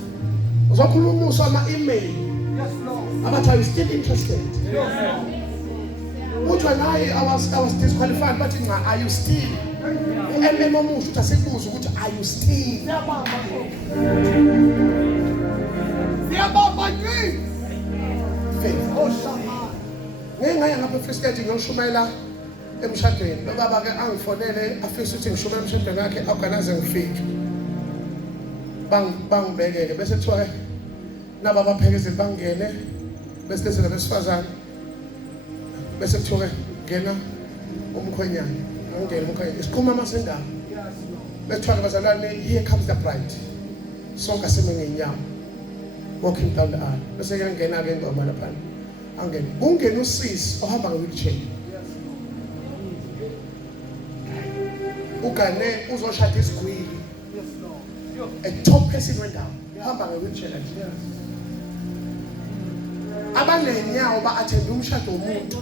Uzokhuluma umusa ama-email. Yes, Lord. But are you still interested? Yes, Which one I was disqualified, but are you still? And omusha uthi asikubuze ukuthi are you still? Siyabamba nini? Faith. Oh, Shama. Ngeke ngapha Free State ngiyoshumayela emshadweni. Baba ke angifonele afisa ukuthi ngishumayele emshadweni wakhe organize ngifike. Bangibekeke bese kuthiwa naba abaphekezi bangene bese lezela besifazane bese kuthiwa ngena umkhwenyana ungena umkhwenyana isikhuma amasendaba bese kuthiwa bazalwane here comes the bride sonke aseme ngenyawo walking down the aisle bese kuyangena ke ingoma lapha angene kungena usisi ohamba nge-wheelchair ugane uzoshada isigwili a top person went down hamba nge-wheelchair abanenyawo ba-athende umshado womuntu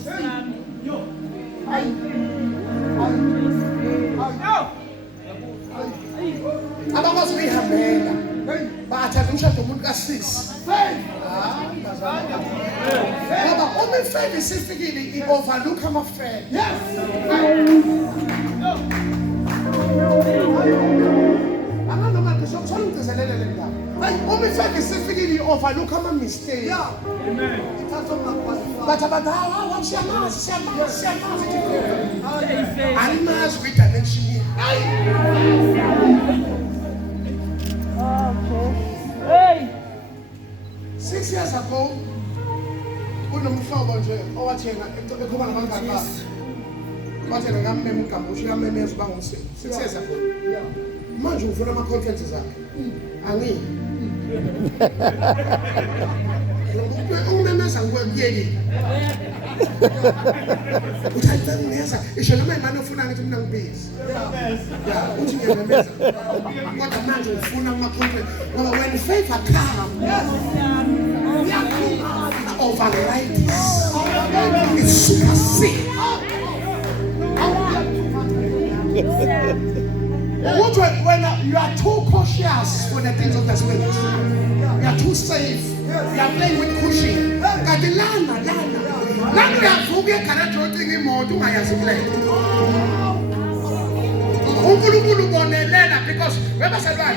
abakwazi ukuyihambela ba-athende umshado womuntu kasisi ngoba uma ifede isifikile i-overlook amafede anganoma ngisokuthola ungcizelele le ndawo uma ifede isifikile i-overlook ama-mistake but abantu hawa siyamazi alimazi kwi-dimension hayi Hey! 6 years ago kunomhlobo nje owathenga ekhoma nabangani bakhe wathenga ngameme uGabusha kamemeza bangu-6 years ago manje ufuna ama-conferences akhe angiyi ungimemeza ngikuyekile uthi ayitangiyeza isho noma imali ofuna ngithi mina ngibizi ya uthi ngiyamemeza kodwa manje ufuna ama-conference ngoba when favor come override this it's supersede when you are too cautious for the things of this world you are too safe you are playing with cushion kanti lana uyavuka egarage yocinga imoto ungayazi kuleyo uNkulunkulu ubonelela because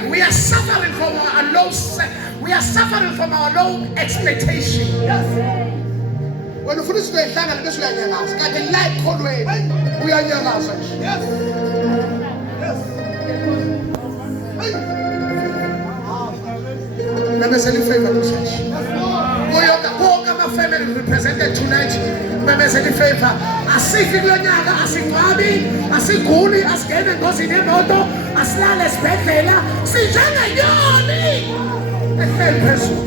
we are suffering from our low expectation. Wena ufuna isihlangana bese uyanyangaza kanti la ekholweni uyanyangaza nje. Memezela ifavor church. Konke ama-family represented tonight. Memezela ifavor. Asifi kulonyaka, asingcwabi, asiguli, asingene engozini yemoto, asilale esibhedlela, sinjengenyoni ehleli phezulu.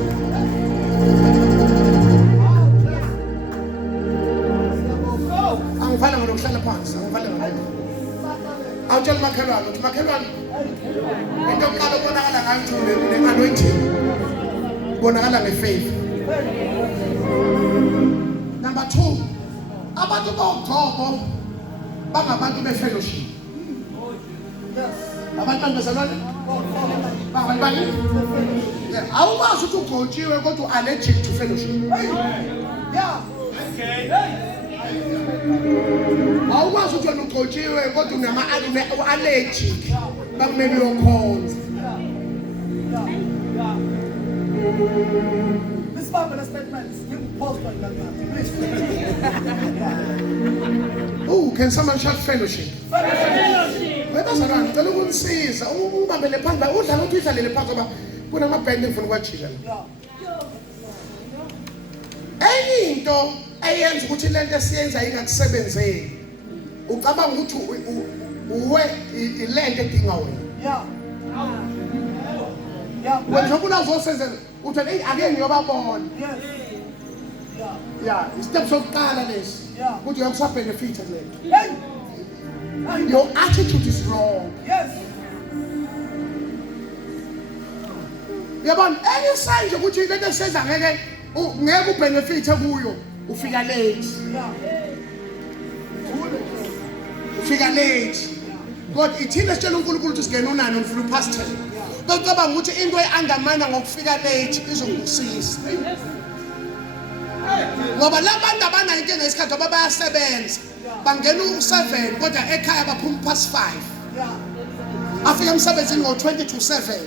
Angivale ngokuhlala phansi, angivale ngalo. Awutshela umakhelwane uthi makhelwane into yokuqala ubonakala ngayo une-anointing, ubonakala nge-faith. Number 2, abantu bawugcobo bangabantu be-fellowship. Abantu bezalwane bangabani? Awukwazi ukuthi ugcotshiwe kodwa u-allergic to fellowship. Awukwazi ukuthi wena ugcotshiwe kodwa u-allergic bakumele uyokhonza. This family statements, give pause like that, please. Oh, can someone shout fellowship? Webazalwane ngicela ukunisiza ubambele phansi udlala ukuthi udlalele phansi ngoba kunamabhende ngifuna ukwajika. Enye into eyenza ukuthi lento esiyenza ingakusebenzeli ucabanga ukuthi uwe ilento edinga wena. Wena njengoba uzosenzela uthi ake ngiyobabona. Step sokuqala lesi ukuthi uyakusa benefit le. Your attitude is wrong. Yabona enye sign nje ukuthi lento esiyenza ngeke ubenefit kuyo ufika late. Ufika late. God ithina sitshela uNkulunkulu ukuthi singena unani ufuna past 10. Bacabanga ukuthi into eandamana ngokufika late izongisiza. Ngoba labantu abanayo inkinga isikhathi ngoba bayasebenza. Bangena u7 kodwa ekhaya baphuma past 5. Afika emsebenzini ngo20 to 7.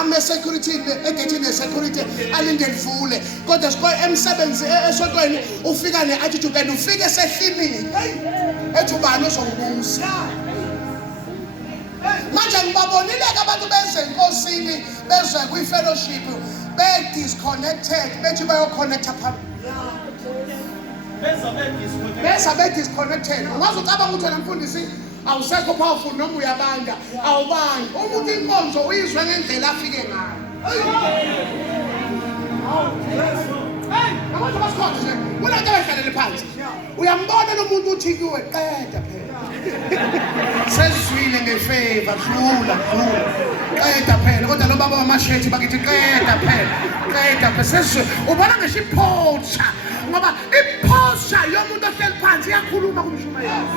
Ame security egethini security alinde livule. Kodwa sikho emsebenzi esontweni ufika neattitude and ufike sehlimini. Ethubani uzongibuza. Manje ngibabonile abantu bezenkosini bezwe kwi-fellowship be-disconnected bethi bayo-connecta phambili. Beza be-disconnected. Ungaze ucabanga ukuthi wena mfundisi awusekho powerful noma uyabanda awubani. Umuntu inkonzo uyizwe ngendlela afike ngayo. Abantu basikhona nje kunento ehlalele phansi. Uyambona lo muntu uthi kuwe qeda phela. Sezwile ngefavor dlula. Qeda phela kodwa lo baba wamashethi bakithi qeda phela. Sezwe ubona ngisho iphosha ngoba iphosha yomuntu ohleli phansi iyakhuluma kumshumayeli.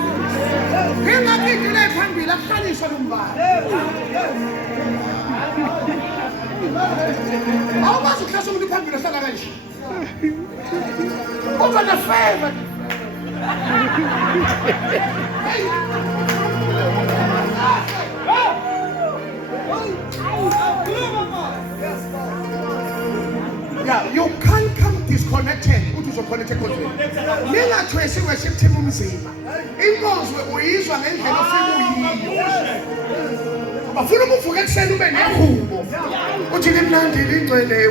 Ingakithi le phambili akuhlaliswa lombala. Awukwazi ukuhlasa umuntu phambili ohlala kanje. Uba ne-favor. Yeah, you can't come disconnected. Uthi uzoconnected kodwa. Ningathwesi worship team umzimba. Inkonzo uyizwa ngendlela ofika uyiyo. Bafuna ukuvuka ekseni ube nehubo. Uthi limnandile ingcwele.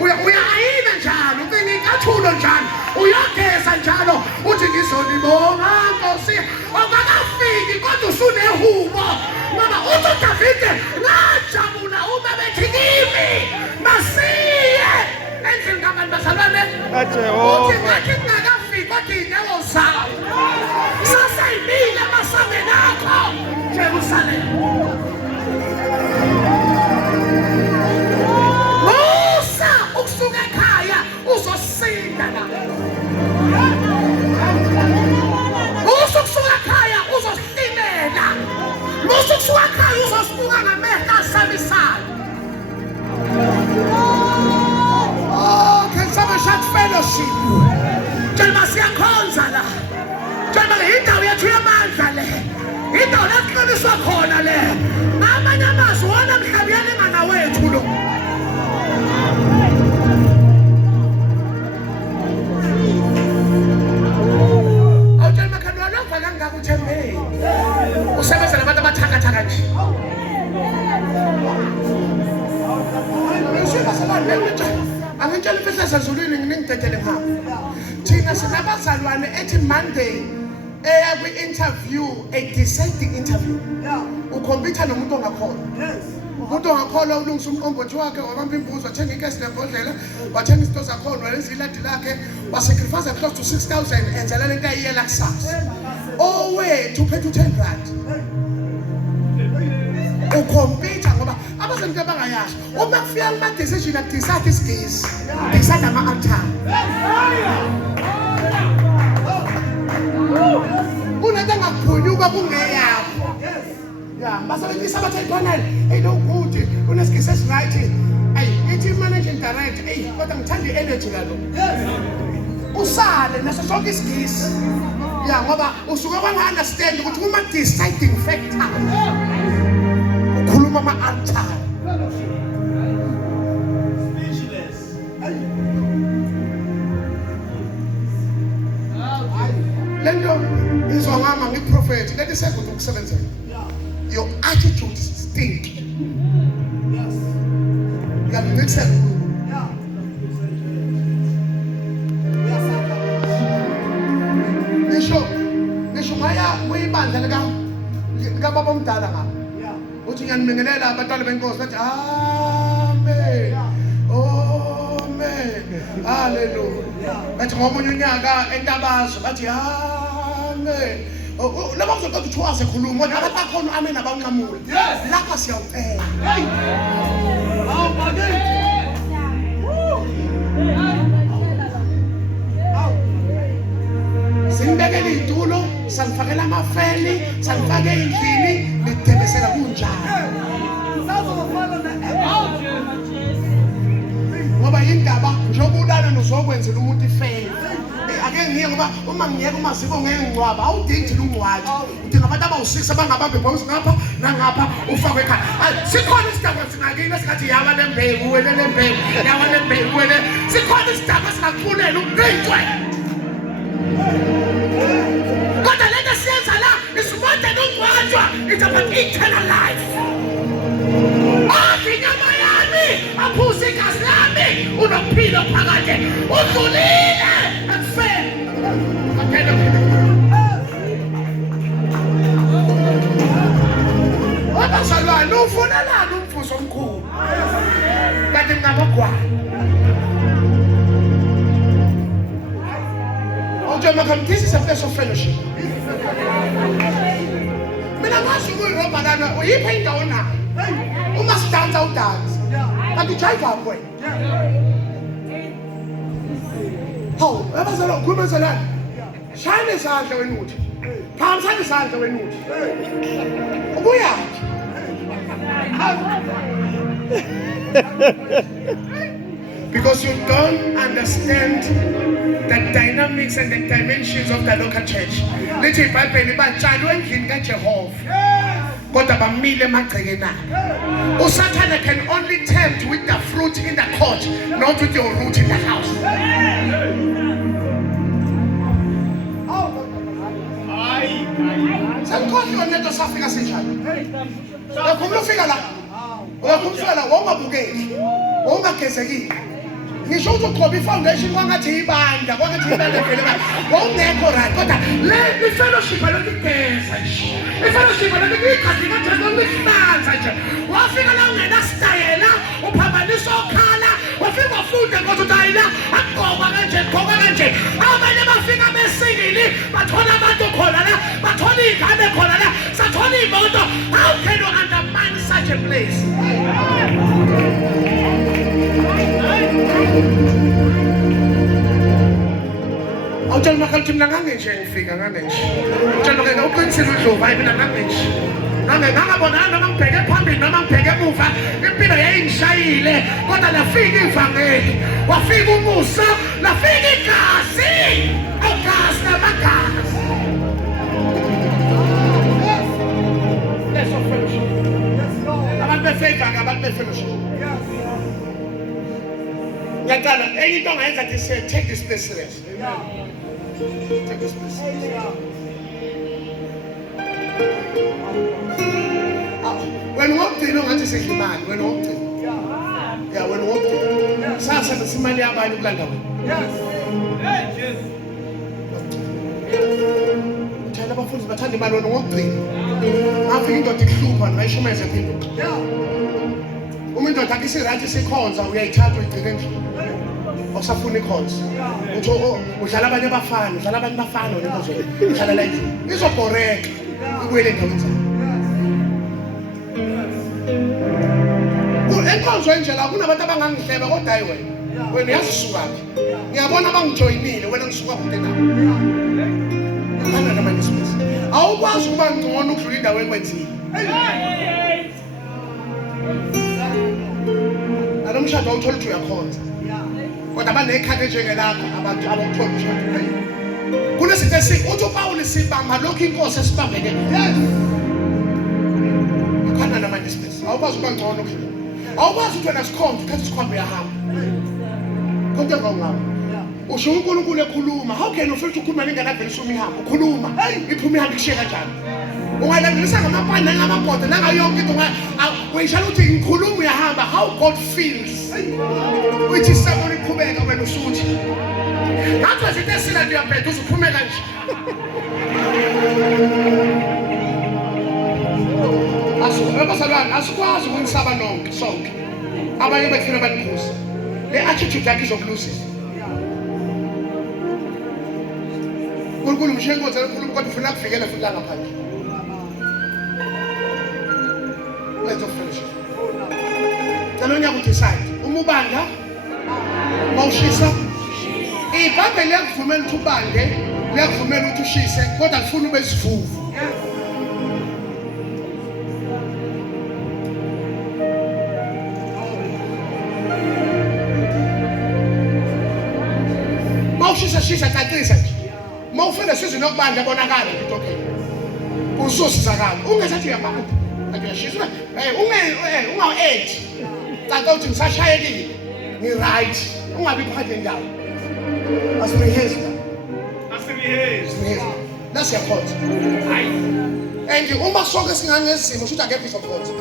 Uyayina njalo, uthi ngikathulo njalo. Uyageza njalo. Uthi ngizolibonga Nkosi. Ongakafiki kodwa usunehubo. Ngoba uthi Davide ngajabula uma bethi kimi masiye. Endlini kabantu bazalwane. Uthi ngathi ngakafiki kodwa indawo zawo. Sasayibile masangeni akho. Jerusalem. Musa ukusuka ekhaya uzosinda la. Musa ukusuka ekhaya uzosimela. Musa ukusuka ekhaya uzosibuka ngamehlo asabisayo. Oh, can someone shout fellowship? Njengoba siyakhonza la. Njengoba indawo yethu yamandla le. Indawo la kuqiniswa khona le. Thina sinabazalwane ethi Monday eya kwi-interview, a deciding interview. Ukhompyutha nomuntu ongakhona. Umuntu ongakhona ulungisa umqombothi wakhe, wabamba imbuzo, wathenga ikesi nebhodlela, wathenga izinto zakhona, walenza iladi lakhe, wasacrifice close to 6,000 enzela le nto ayiyela kusasa. Owethu uphethe 10 rand. Ukhompyutha ngoba abasemntu abangayazi uma kufika kuma-decision akudicide isigisi, decide ama-altar. Kunento engakuphunyuka kungeyakho. Ya, basebenzisa abathe-panel, hey no good, unesigisi esiright. Hey, ithi managing director, hey, kodwa ngithanda i-energy kalo. Usale naso sonke isigisi. Ya, ngoba usuke wanga-understand ukuthi kuma-deciding factor. Ukhuluma ama-altar. Lento izongama ngiprofethi lethi sekude ukusebenzela. Your attitude stink. Yes. Ngiyamixela. Yeah. Nisho maya kuyibandla lika baba omdala ngapha. Uthi ngiyanibingelela abantwana benkosi bathi amen. Amen. Hallelujah. Bathi ngomunye unyaka entabazo bathi amen. Laba kuzoqeda ukuthi wasekhuluma kodwa abantu bakhona amen abanqamule. Lapha siyawucela. Hawu bakithi. Simbekele itulo, sanifakela amafeni, sanifake endlini, nidebesela kunjalo. Ngoba indaba njengoba ulana nozokwenzela umuntu ifeni. Ake ngiye ngoba uma ngiyeka umaziko ngengcwaba awudingi thina ungcwabi. Udinga abantu abawu6 abangabambe bonke ngapha nangapha ufakwe ekhaya. Sikhona isidaba singakini esingathi yawa lembewu wena lembewu, yawa lembewu wena. Sikhona isidaba singakufunela ukugcwe. Kodwa lento siyenza la is more than ungcwatshwa, it's about eternal life. Inyama yami aphuze igazi lami unophilo phakathi udlulile akufeni. Abazalwane ufunelani umvuzo omkhulu kanti ngabagwana this is a place of fellowship. Mina ngazi ukuyirobha lana uyipha indawo na uma sidansa udansi kanti ujayiva kwena. Hawu abazalwane ukhuluma ezalwane shayina isandla wena uthi phakamisana isandla wena uthi ubuyaphi. Because you don't understand the dynamics and the dimensions of the local church. Lithi iBhayibheli batshalwe endlini kaJehova kodwa bamile emagcekeni abo. Usathana can only tempt with the fruit in the court, not with your root in the house. Sakhohlwa nento safika sinjani. Uyakhuluma ufika la. Uyakhuluma la wongabukeli. Wongagezekile. Ngisho ukuthi uqoba ifoundation kwangathi ibanda kwangathi ibanda phela wawungekho right kodwa le ifellowship lokugeza nje ifellowship lokugeza kaJesu lihlaza nje wafika la ungena style uphambanisa okhala wafika ufunda ngokuthi ayina aqoba kanje abanye bafika besingili bathola abantu khona la bathola ingane khona la sathola imoto. How can you undermine such a place? Awutshela makhalthi mina ngangenje ngifika ngangenje utshela ke uqinisile uDlovu hayi mina ngangenje ngangabonana noma ngibheke phambili noma ngibheke emuva impilo yayingishayile kodwa lafika ivangeli wafika umusa lafika igazi agazi namagazi. That's of fellowship. Abantu befavor abantu befellowship. Ngiyaqala enye into ongayenza ukuthi say take this place serious. Take this place serious. When walked in ngathi sedlimali when walked in. Yeah, when walked in. Sasa simali yabantu kulanda. Yes. Hey, Jesus. Ngiyatshela abafundi bathanda imalono ngokugcina. Ngafika indoda ihlupha ngayishumeza phindwe. Uma indoda akisi right isikhonza uyayithatha uyigcina endlini. Awusafuni ikhonza. Uthi udlala abanye abafana lezo udlala la endlini. Izobhoreka ukuyele endaweni zakho. Enkonzo enjela kunabantu abangangihleba kodwa hayi wena uyazisuka phi? Ngiyabona abangijoyinile wena ngisuka kude nawe. Kana namanje space. Awukwazi ukuba ngcono ukudlula indawo ekwenzile. Alomshado awuthola ukuthi uyakhonza. Kodwa abanekhanda njengelakho abantu abawuthola umshado. Kunezinto uthi uPaul sibamba lokho inkosi esibambeke. Kana namanje space. Awukwazi ukuba ngcono ukudlula. Awukwazi ukuthi wena sikhonza uthatha isikhwama uyahamba. Konke ngawungawo. Usho uNkulunkulu ekhuluma. How can you feel to ukhuluma ninganaphela isumi ihamba? Ukhuluma. Iphuma ihamba ishiya kanjani? Ungalandelisa ngamapani ngamabhodo nanga yonke into uyishala ukuthi ngikhuluma uyahamba. How God feels. Which is somebody iqhubeka wena usuthi. Ngathi izinto esila nje uyabheda uzuphumeka nje. Abasalwana asikwazi ukunisaba nonke sonke. Abanye bethina banikhuza. Le attitude yakhe izokulusiza. Unkulunkulu mshengoza uNkulunkulu kodwa ufuna kufikela futhi la ngaphandle. Let's finish. Nalonye ukudecide. Uma ubanda mawushisa ibhambe liyakuvumela ukuthi ubande, liyakuvumela ukuthi ushise kodwa kufuna ube sivuvu. Shisa katrisa nje. Mawufuna sizwe nokubanda bonakala into okay. Uzosizakala. Ungesathi uyabamba. Akuyashisa. Unga-8. Tata uthi ngisashayekile. Ni right. Ungabi phakathi endawo. Asireheza. Nasi yakhonza. Hayi. And uma sonke singangezimo should akekho izokhonza.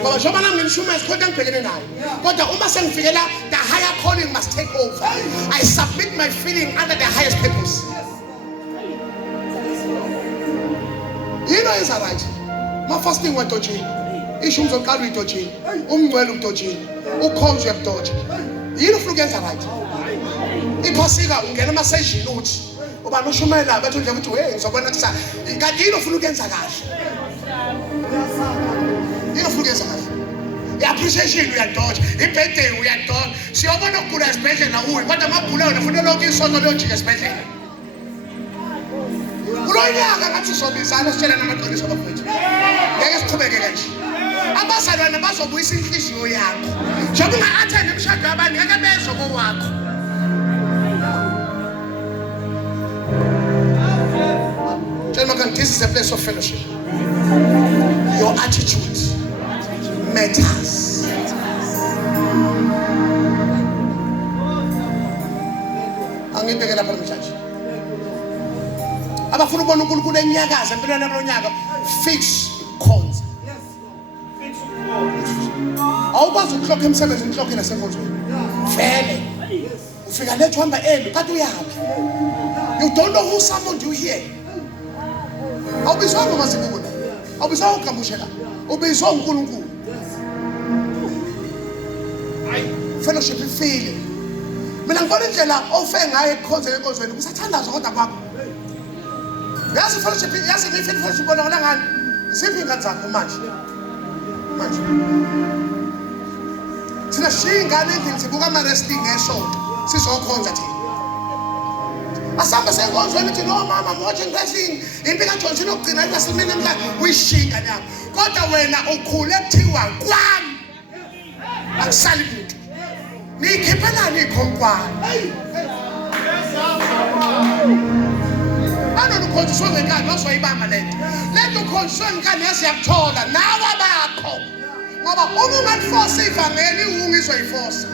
Ngoba njengoba nami ngimshumeza kodwa ngibhekene nayo. Kodwa uma sengifikela the higher calling must take over. I submit my feeling under the highest purpose. You know it's right. My fasting went to jail. Ishu mzoqala uyidojini. Umngcwele udojini. Ukhonzo yabudoja. Yini ufuna ukwenza right? Iphasika ungena emasejini uthi uba noshumela bethu nje ukuthi ngizobona kusa. Kanti yini ufuna ukwenza kahle? Yini ufuna ukwenza kahle? I-appreciation uyadoja, i-birthday uyadoja. Siyobona ukugula esibhedlela uyi, kodwa amagula wena ufuna lonke isonto liyojika esibhedlela. Kulonyaka ngathi sobizana sitshela namaqiniso abafowethu. Ngeke siqhubeke kanje. Abazalwane bazobuyisa inhliziyo yakho. Njengoba unga-attend imishado yabantu ngeke bezwe kowakho. Tell me, this is a place of fellowship. Your attitude matters. Angibekela lapha mthatha. Abafuna ukubona uNkulunkulu enyakaza empilweni yabo lonyaka fix cons. Awukwazi ukuhlokha emsebenzini uhlokhe nasenkonzweni. Vele. Ufika lethu hamba embi kanti uyaphi? You don't know who summoned you here. Awubizwa ngomasibuko. Awubizwa ukambushela. Ubizwa uNkulunkulu. Fellowship ifile. Mina ngibona indlela ofe ngayo ekhonzeni enkonzweni kusathandaza kodwa kwakho. Yazi fellowship yazi ngithi fellowship bona ngani? Siphi ingane zakho manje? Manje. Sina shingane endlini sibuka ama resting ngesonto. Sizokhonza thina. Asamba senkonzweni uthi no mama watching wrestling impika Johnson ukugcina iWrestleMania namhla uyishinga nyama. Kodwa wena ukhule kuthiwa kwami. Akusali muntu. Nikhiphelani ikhonkwane. Bana ukhonjiswa ngekani wazoyibamba lento. Lento ukhonjiswa ngekani yasiyakuthola nawe bakho. Ngoba uma ungaforce ivangeli ungizoyiforce.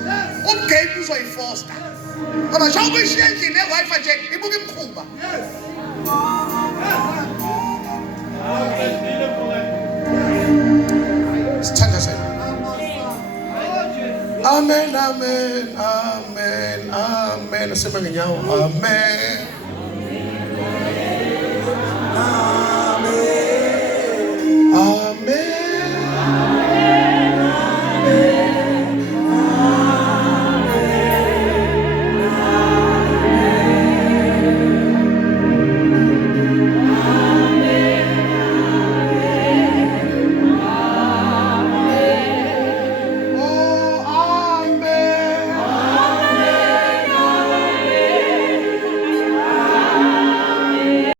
Ubugate uzoyiforce. Ngoba njengoba ishiya endlini eWi-Fi nje ibuka imkhuba. Sithandazeni. Amen, amen, amen, amen. Amen.